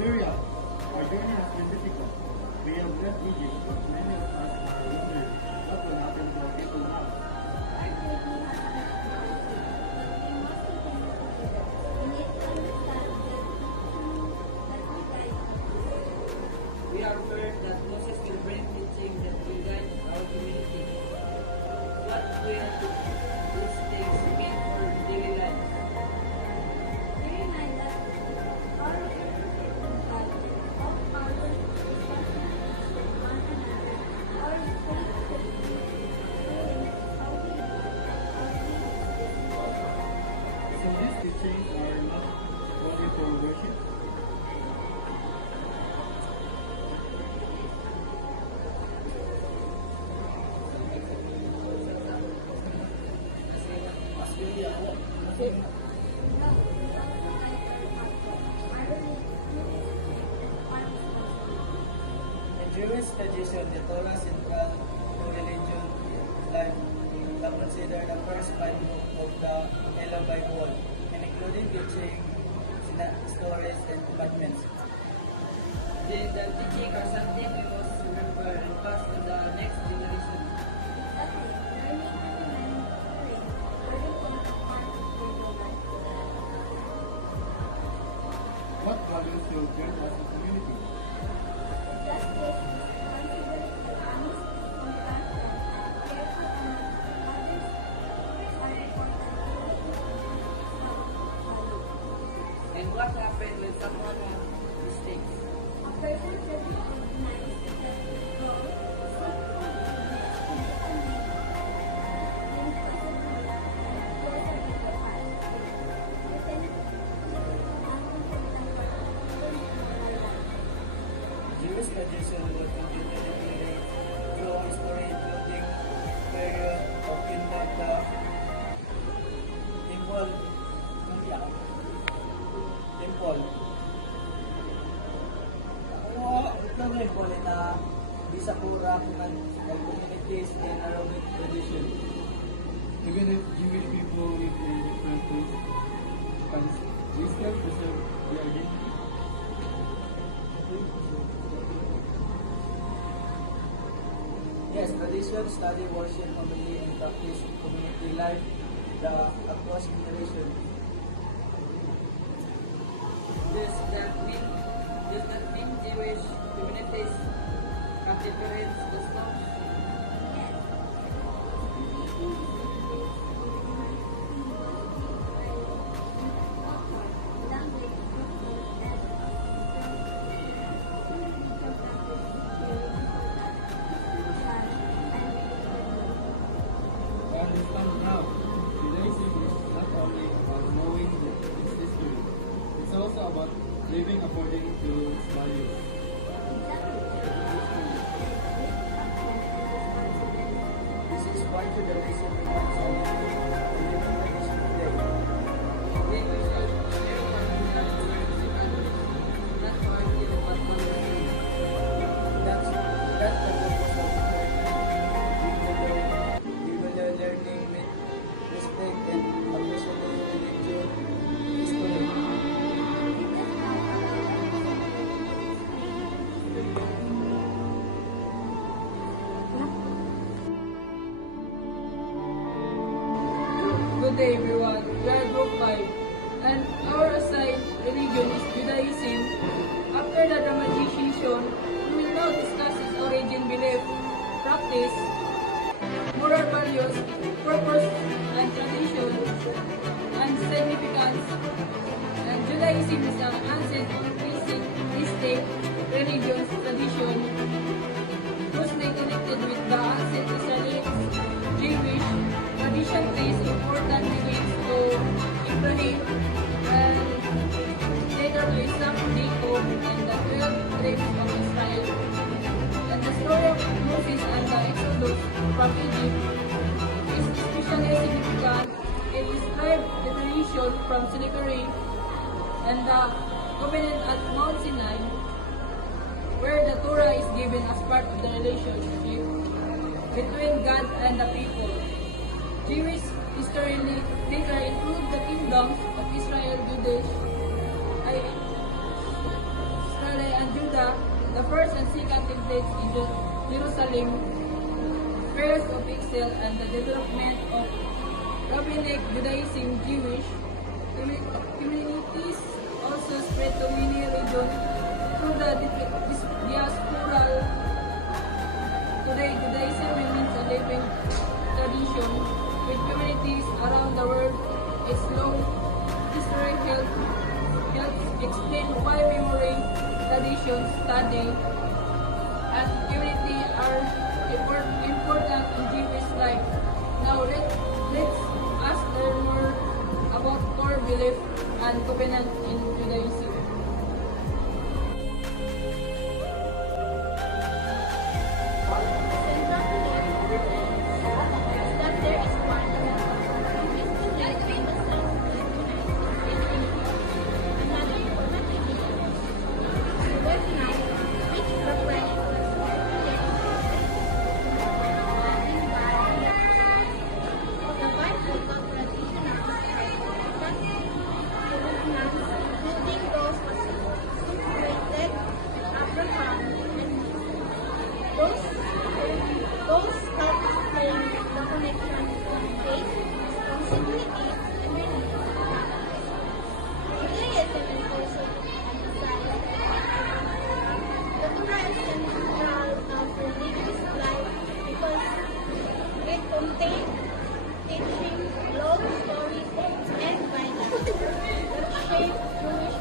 Syria, our journey has been difficult. We have left Egypt, but many of us wonder what will happen to our people now. We have heard that Moses will bring teaching that will guide our community. What will these things mean for daily life? They remind us our relationship with God, of our responsibilities to one another, our responsibility to how we live our lives. So these teachings are not only for worship. In Jewish tradition, the Torah central to religion life are considered the first five books of the Ela Bible, and including teaching, stories, and commandments. The teaching are something we must remember and pass to the next generation. What values should guide us as a community? And what happens when someone makes mistakes? Jewish tradition will continue to relate through history, including period of Kingdom, the Temple, Temple. Temple na bisa pura ng communities and Arabic tradition. Even if Jewish people live in different places, they still preserve their identity. Yes, tradition, study, worship, family, and practice community life the across generation. Does that mean Jewish communities have different customs? I understand now. Judaism is not only about knowing its history, it's also about living according to its values. This is why Judaism remains a living tradition today. Then we should share what we have learned in others, not argue but conversate. That's the purpose of learning. We will learn learning with respect and appreciate religion, history. Good day everyone, we are group 5 and our assigned religion is Judaism. After the dramatization, we will now discuss its origin, belief, practice, moral values, purpose and tradition, and significance. And Judaism is an ancient Christian religion tradition closely connected with the ancient Israelites, Jewish tradition traces important beliefs to Ibrahim and later to Isaac, Jacob, and the 12 tribes of Israel. And the story of Moses and the Exodus from Egypt is especially significant. It describes the tradition from slavery and the covenant at Mount Sinai, where the Torah is given as part of the relationship between God and the people. Jewish history later include the kingdoms of Israel, Judah, conflicts in Jerusalem, fears of exile, and the development of rabbinic Judaism. Jewish communities also spread to many regions through the diasporal. Today, Judaism remains a living tradition with communities around the world. Its long history helps explain why memory, tradition, study, and community are important in Jewish life. Now let's ask learn more about core belief and covenant in Judaism. That there is one God. This is like famous another important belief to recognize which preparation the Bible traditional including those situated Abraham and those help explain the connection between faith, responsibility, and religion. Judaism enforces emphasize the Torah is central of religious life because it contains teachings, laws, stories, and guidelines that shape Jewish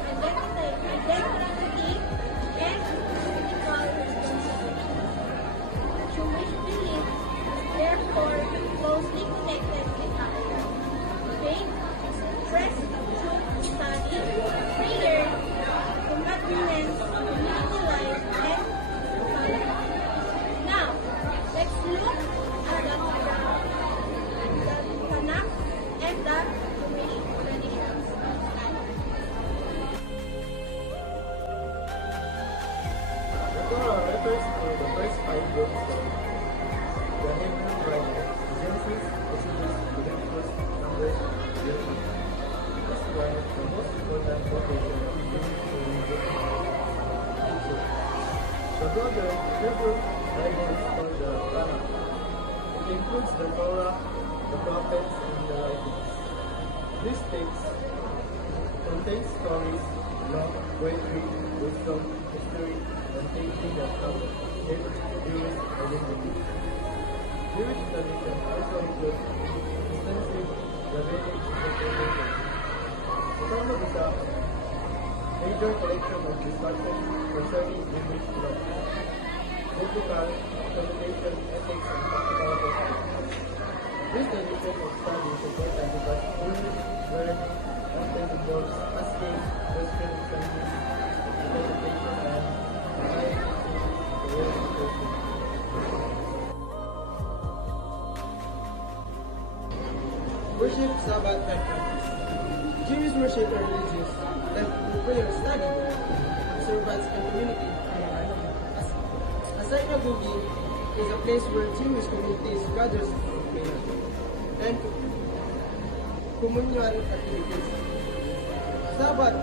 identity and ethical responsibility. Jewish belief is therefore closely connected with our faith, expressed through study, prayer, commitment, community life, and family. Now, let's look at the Tanakh and the Jewish traditions of life. The Torah refers to the first 5 books of the Hebrew Bible: Genesis, Exodus, Leviticus, Numbers, and Deuteronomy. This is one of the most important foundation of Jewish religion. The broader Hebrew Bible is called the Tanakh. It includes the Torah, the prophets, and the writings. This text contains stories, law, poetry, wisdom, history, and teaching that help shape Jewish identity. Jewish tradition also includes extensive rabbinic interpretation. The Talmud is a major collection of discussions concerning Jewish law, biblical interpretation, ethics, and practical perspectives. This tradition of study is important because Jewish learning often involves asking questions, science, interpretation, and applying teachings to real situations. Worship, Sabbath, and practice. Jewish worship are religious, like prayer, study, observance, and community. A synagogue is a place where Jewish communities gather for prayer and communal activities. Sabbath.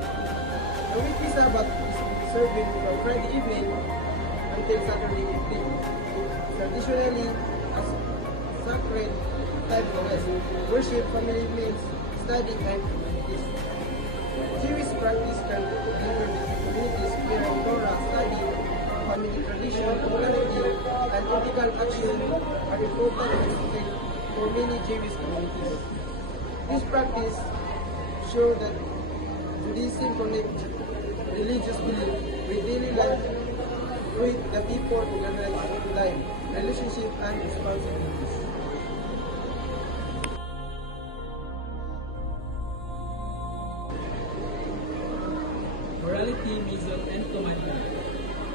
The weekly Sabbath is observed from Friday evening until Saturday evening, traditionally as sacred time for rest, worship, family meals, study, and communities. Jewish practice can differ between communities where Torah, study, family tradition, morality, and ethical action are important aspects for many Jewish communities. This practice shows that Judaism connects religious belief with daily life with the people organize life, relationship, and responsibilities. Morality, wisdom, and commandment.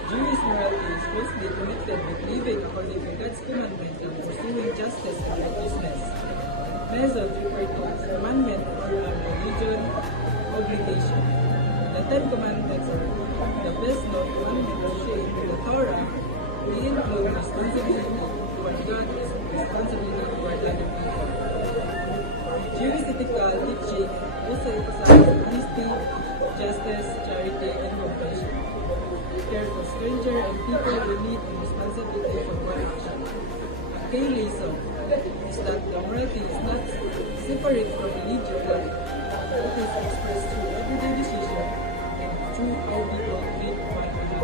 Jewish morality is closely connected with living according to God's commandment and pursuing justice and righteousness. Method refer to commandment or a religion obligation. The Ten Commandments are the best known commandment contained in the Torah. They include responsibility toward God and responsibility toward other people. Jewish ethical teaching also emphasizes honesty, justice, charity, and compassion. They care for strangers and people who need the responsibility for one action. A key lesson is that the morality is not separate from religion, but it is expressed through everyday decision and through how people treat one another.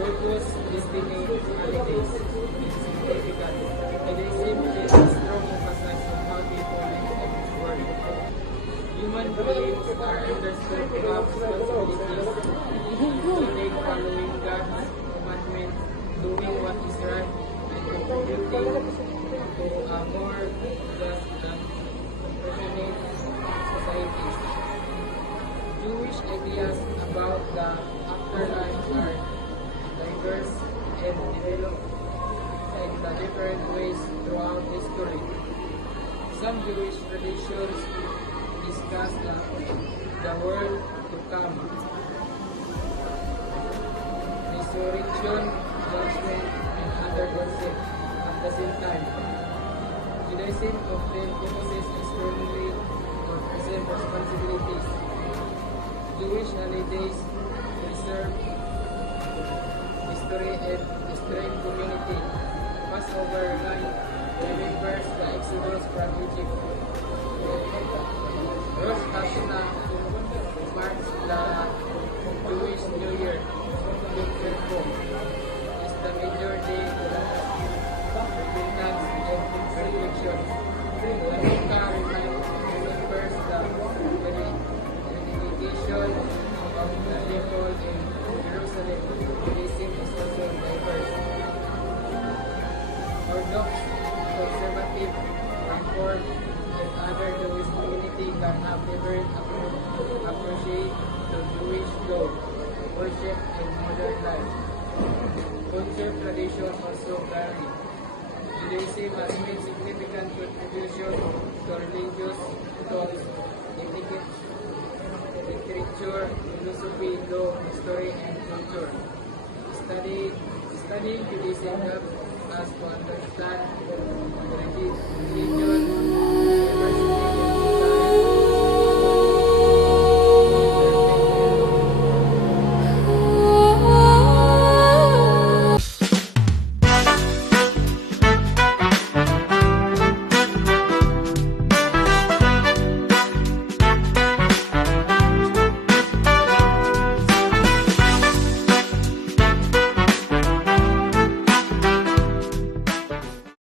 Purpose, destiny, holidays, and significance. Judaism is a strong emphasis on how people live in this world. Human beings are understood to have responsibilities, including following God's commandments, doing what is right, and contributing to a more just and compassionate society. Jewish ideas about the afterlife are diverse and developed in the different ways throughout history. Some Jewish traditions discuss the world to come, resurrection, judgment, and other concepts at the same time. Judaism often focuses strongly on present responsibilities. Jewish holidays preserve history and strength community. Passover remembers the Exodus from Egypt. Rosh Hashanah marks the Jewish New Year. Yom Kippur is the major day of repentance and reflection. Hanukkah remembers the dedication of the temple in Jerusalem. Judaism is also diverse. Orthodox, conservative, Reformed, and other Jewish community can have different approaches to Jewish law, worship, and modern life. Culture tradition also vary. Judaism has made significant contribution to religious thoughts, etiquette, literature, philosophy, law, history, and culture. Studying Judaism helps us to understand the